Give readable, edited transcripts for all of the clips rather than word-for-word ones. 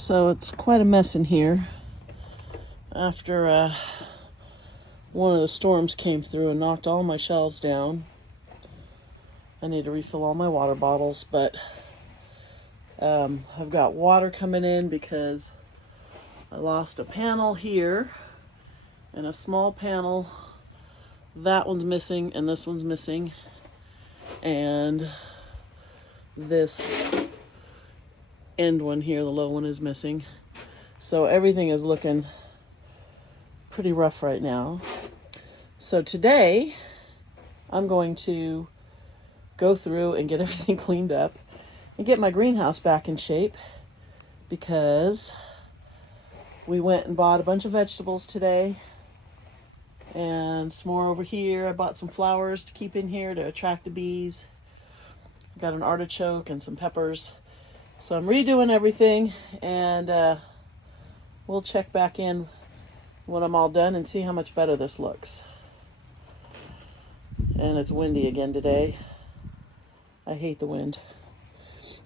So it's quite a mess in here after one of the storms came through and knocked all my shelves down. I need to refill all my water bottles, but I've got water coming in because I lost a panel here and a small panel. That one's missing and this one's missing, and this end one here, the low one, is missing. So everything is looking pretty rough right now. So today I'm going to go through and get everything cleaned up and get my greenhouse back in shape, because we went and bought a bunch of vegetables today and some more over here. I bought some flowers to keep in here to attract the bees. Got an artichoke and some peppers. So I'm redoing everything, and we'll check back in when I'm all done and see how much better this looks. And it's windy again today. I hate the wind.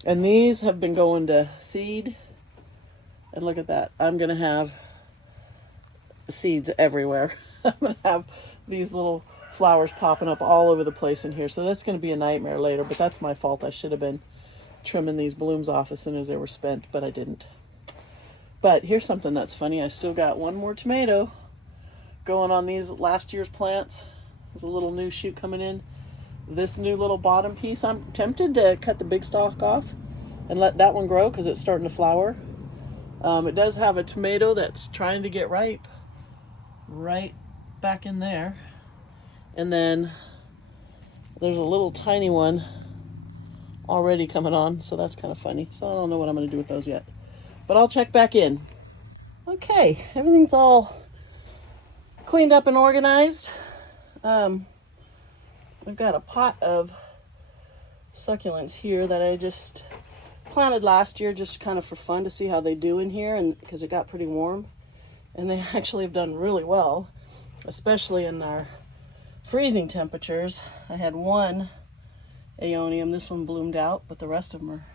And these have been going to seed. And look at that. I'm going to have seeds everywhere. I'm going to have these little flowers popping up all over the place in here. So that's going to be a nightmare later, but that's my fault. I should have been trimming these blooms off as soon as they were spent, but I didn't. But here's something that's funny. I still got one more tomato going on these last year's plants. There's a little new shoot coming in. This new little bottom piece, I'm tempted to cut the big stalk off and let that one grow because it's starting to flower. It does have a tomato that's trying to get ripe right back in there. And then there's a little tiny one already coming on, so that's kind of funny. So I don't know what I'm going to do with those yet, but I'll check back in. Okay, everything's all cleaned up and organized. I've got a pot of succulents here that I just planted last year, just kind of for fun to see how they do in here, and because it got pretty warm, and they actually have done really well, especially in our freezing temperatures. I had one aeonium. This one bloomed out, but the rest of them are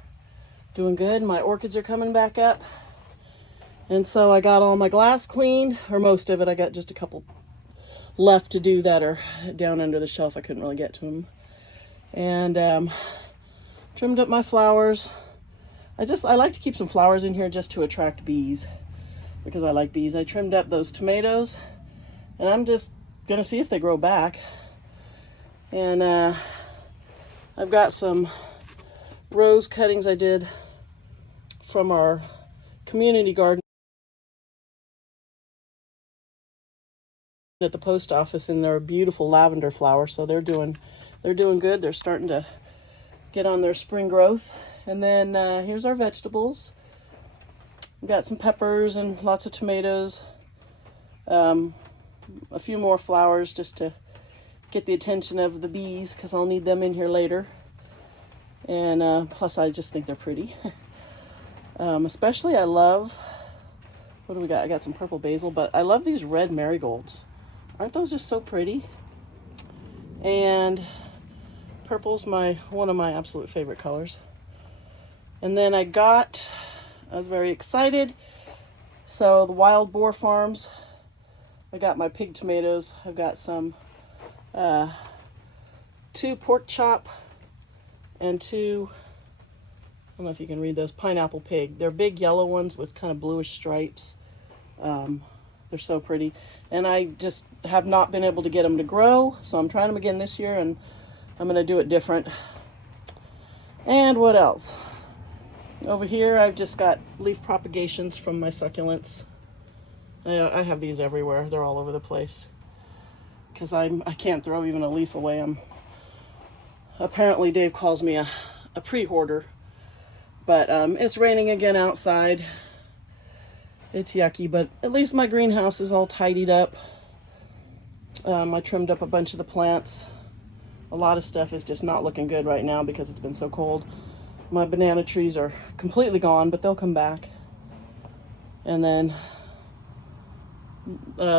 doing good. My orchids are coming back up. And so I got all my glass cleaned, or most of it. I got just a couple left to do that are down under the shelf. I couldn't really get to them. And trimmed up my flowers. I like to keep some flowers in here just to attract bees, because I like bees. I trimmed up those tomatoes, and I'm just gonna see if they grow back. And I've got some rose cuttings I did from our community garden at the post office, and they're a beautiful lavender flower, so they're doing good. They're starting to get on their spring growth. And then here's our vegetables. We've got some peppers and lots of tomatoes, a few more flowers just to get the attention of the bees, because I'll need them in here later. And plus I just think they're pretty. Especially I love, what do we got? I got some purple basil, but I love these red marigolds. Aren't those just so pretty? And purple's one of my absolute favorite colors. And then I was very excited. So the Wild Boar Farms, I got my pig tomatoes. I've got some 2 pork chop and 2, I don't know if you can read those, pineapple pig. They're big yellow ones with kind of bluish stripes. They're so pretty. And I just have not been able to get them to grow, so I'm trying them again this year, and I'm going to do it different. And what else? Over here I've just got leaf propagations from my succulents. I have these everywhere. They're all over the place, because I can't throw even a leaf away. Apparently Dave calls me a pre-hoarder. But it's raining again outside. It's yucky, but at least my greenhouse is all tidied up. I trimmed up a bunch of the plants. A lot of stuff is just not looking good right now because it's been so cold. My banana trees are completely gone, but they'll come back. And then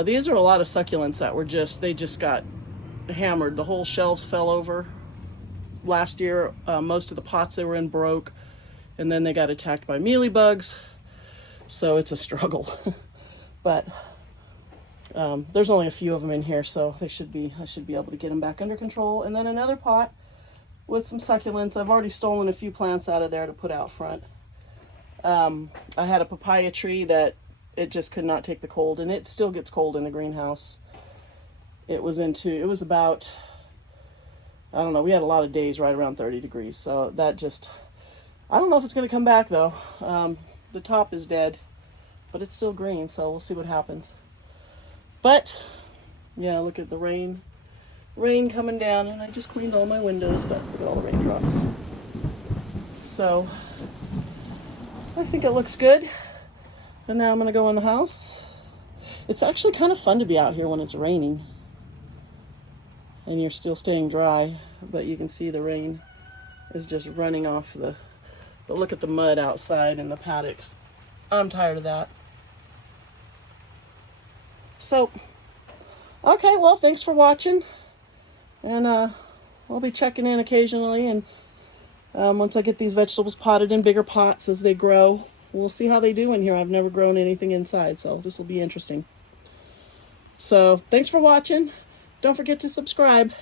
these are a lot of succulents that were they just got hammered. The whole shelves fell over last year. Most of the pots they were in broke, and then they got attacked by mealybugs. So it's a struggle. But there's only a few of them in here, so I should be able to get them back under control. And then another pot with some succulents. I've already stolen a few plants out of there to put out front. I had a papaya tree that it just could not take the cold, and it still gets cold in the greenhouse. It was about, I don't know, we had a lot of days right around 30 degrees, so that just, I don't know if it's going to come back though. The top is dead, but it's still green, so we'll see what happens. But yeah, look at the rain coming down, and I just cleaned all my windows, but look at all the raindrops. So I think it looks good. And now I'm going to go in the house. It's actually kind of fun to be out here when it's raining and you're still staying dry, but you can see the rain is just running off but look at the mud outside in the paddocks. I'm tired of that. So, okay, well, thanks for watching. And I'll be checking in occasionally, and once I get these vegetables potted in bigger pots as they grow, we'll see how they do in here. I've never grown anything inside, so this will be interesting. So, thanks for watching. Don't forget to subscribe.